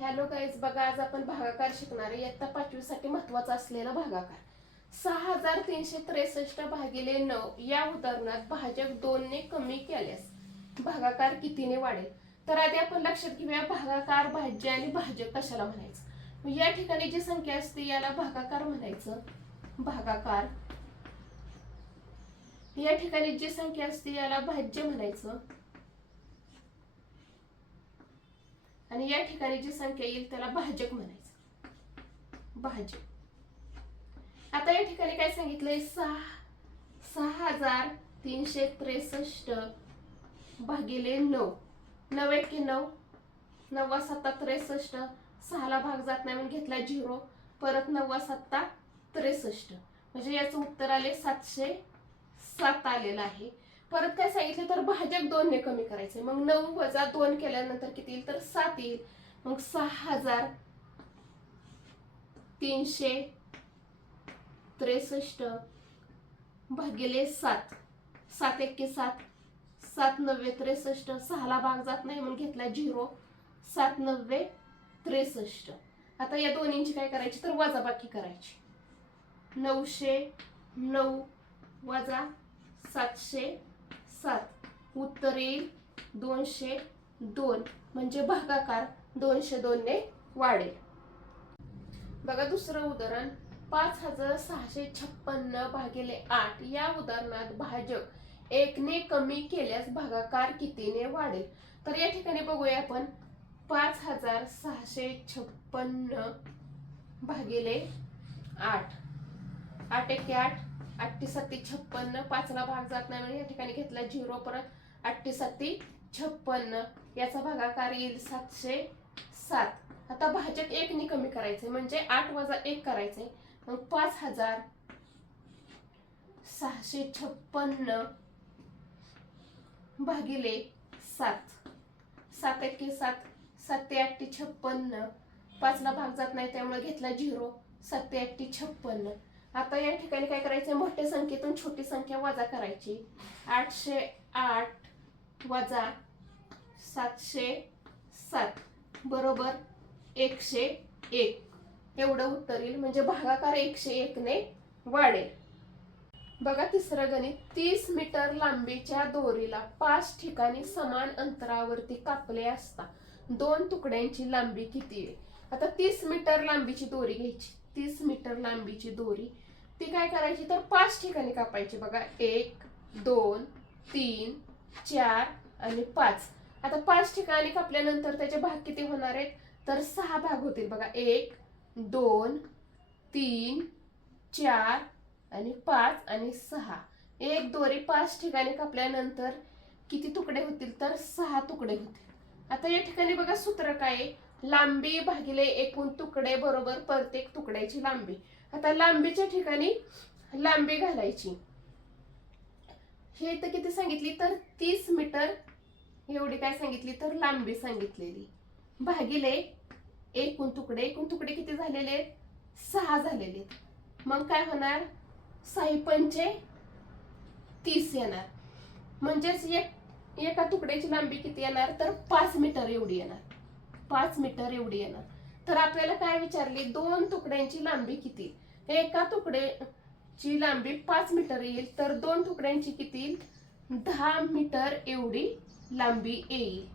Hello guys बघा आज आपण भागाकार शिकणार आहे. इयत्ता पाचवीसाठी महत्त्वाचा असलेला भागाकार. सहा हजार तीनशे त्रेसष्ट भागिले नऊ. या उदाहरणात भाजक दोनने कमी केल्यास भागाकार कितीने वाढेल? तर आधी आपण लक्षात घेऊया भागाकार भाज्य आणि भाजक कशाला म्हणायचं. या ठिकाणी जी संख्या असते याला भागाकार म्हणायचं. भागाकार. या ठिकाणी जी संख्या असते याला भाज्य म्हणायचं. आणि या ठिकाणी जी संख्या येईल त्याला भाजक म्हणायचं. भाजक. आता या ठिकाणी काय सांगितलंय? सहा सहा हजार तीनशे त्रेसष्ट भागिले नऊ. नऊ एके नऊ. नव्वा सत्ता त्रेसष्ट. सहाला भाग जात नाही म्हणून घेतला झिरो. परत नव्वा सत्ता त्रेसष्ट. म्हणजे याचं उत्तर आले सातशे सात आलेलं आहे. परत काय सांगितलं तर भाजक दोनने कमी करायचे मग नऊ वजा दोन केल्यानंतर किती येईल? तर सात येईल. मग सहा हजार तीनशे त्रेसष्ट भागिले सात. सात एक्के सात. सात नव्वे त्रेसष्ट. सहाला भाग जात नाही म्हणून घेतला झिरो. सात नव्वे त्रेसष्ट. आता या दोन्हींची काय करायची? तर वजाबाकी करायची. नऊशे नऊ वजा सातशे सात उत्तर येईल दोनशे दोन. म्हणजे भागाकार दोनशे दोनने वाढेल. बघा दुसरं उदाहरण. पाच हजार सहाशे छप्पन्न भागिले आठ. या उदाहरणात भाजक एकने कमी केल्यास भागाकार कितीने वाढेल? तर या ठिकाणी बघूया आपण. पाच हजार सहाशे छप्पन्न भागिले आठ. आठ एके आठ. आठटी सत्ती छप्पन्न पाचला भाग जात नाही म्हणजे या ठिकाणी घेतला झिरो. परत आठटी सत्ती छप्पन्न याचा भागाकार येईल सातशे सात. आता भाजक एक नि कमी करायचे म्हणजे आठ वजा एक करायचे मग पाच हजार सहाशे छप्पन्न भागिले सात. सात एके सात सात ते आठटी छप्पन्न. पाचला भाग जात नाही त्यामुळे घेतला झिरो सात ते आठटी छप्पन्न. आता या ठिकाणी काय करायचं मोठ्या संख्येतून छोटी संख्या वजा करायची. आठशे आठ वजा सातशे सात. बरोबर एकशे एक. एवढं उत्तर येईल. म्हणजे भागाकार एकशे एकने वाढेल. बघा तिसरं गणित. तीस मीटर लांबीच्या दोरीला पाच ठिकाणी समान अंतरावरती कापले असता दोन तुकड्यांची लांबी किती आहे? आता तीस मीटर लांबीची दोरी घ्यायची. तीस मीटर लांबीची दोरी. ती काय करायची? तर पाच ठिकाणी कापायची. बघा एक दोन तीन चार आणि पाच. आता पाच ठिकाणी कापल्यानंतर त्याचे भाग किती होणार आहेत? तर सहा भाग होतील. बघा एक दोन तीन चार आणि पाच आणि सहा. एक दोरी पाच ठिकाणी कापल्यानंतर किती तुकडे होतील? तर सहा तुकडे होतील. आता या ठिकाणी बघा सूत्र काय आहे? लांबी भागिले एकूण तुकडे बरोबर प्रत्येक तुकड्याची लांबी. आता लांबीच्या ठिकाणी लांबी घालायची. हे तर किती सांगितली? तर तीस मीटर. एवढी काय सांगितली? तर लांबी सांगितलेली. भागिले एकूण तुकडे. एकूण तुकडे किती झालेले आहेत? सहा झालेले आहेत. मग काय होणार? साई पंचे तीस येणार. म्हणजेच एक एका तुकड्याची लांबी किती येणार? तर पाच मीटर एवढी येणार. पाच मीटर एवढी येणार. तर आपल्याला काय विचारले? दोन तुकड्यांची लांबी किती? एका तुकड्याची लांबी पाच मीटर येईल तर दोन तुकड्यांची किती येईल? दहा मीटर एवढी लांबी येईल.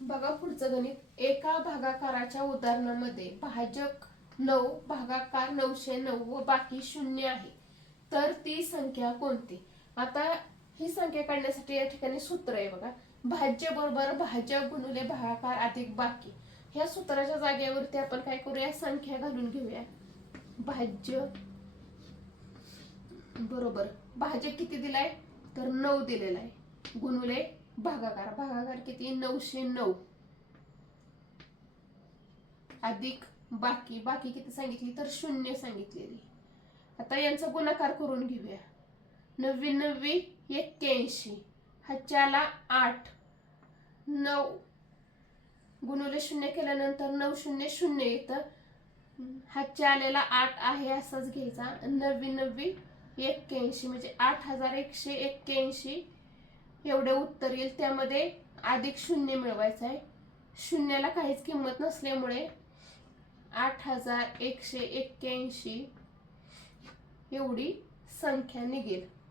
बघा पुढचं गणित. एका भागाकाराच्या उदाहरणामध्ये भाजक नऊ भागाकार नऊशे नऊ व बाकी शून्य आहे. तर ती संख्या कोणती? आता ही संख्या काढण्यासाठी या ठिकाणी सूत्र आहे बघा. भाज्य बरोबर भाज्य गुणुले भागाकार अधिक बाकी. ह्या सूत्राच्या जागेवरती आपण काय करूया? संख्या घालून घेऊया. भाज्य बरोबर. भाज्य किती दिलाय? तर नऊ दिलेला आहे. गुणुले भागाकार. भागाकार किती? नऊशे नऊ. अधिक बाकी. बाकी किती सांगितली? तर शून्य सांगितलेली. आता यांचा गुणाकार करून घेऊया. नव्याण्णवी एक्क्याऐंशी. ह्याच्याला आठ. नऊ. गुणुले शून्य केल्यानंतर नऊ शून्य शून्य येतं. हातच्या आलेला आठ आहे असाच घ्यायचा. नव्याण्णवी एक्क्याऐंशी म्हणजे आठ हजार एकशे एक्क्याऐंशी. एवढे उत्तर येईल. त्यामध्ये अधिक शून्य मिळवायचं आहे. शून्याला काहीच किंमत नसल्यामुळे आठ हजार एकशे एक्क्याऐंशी एवढी संख्या निघेल.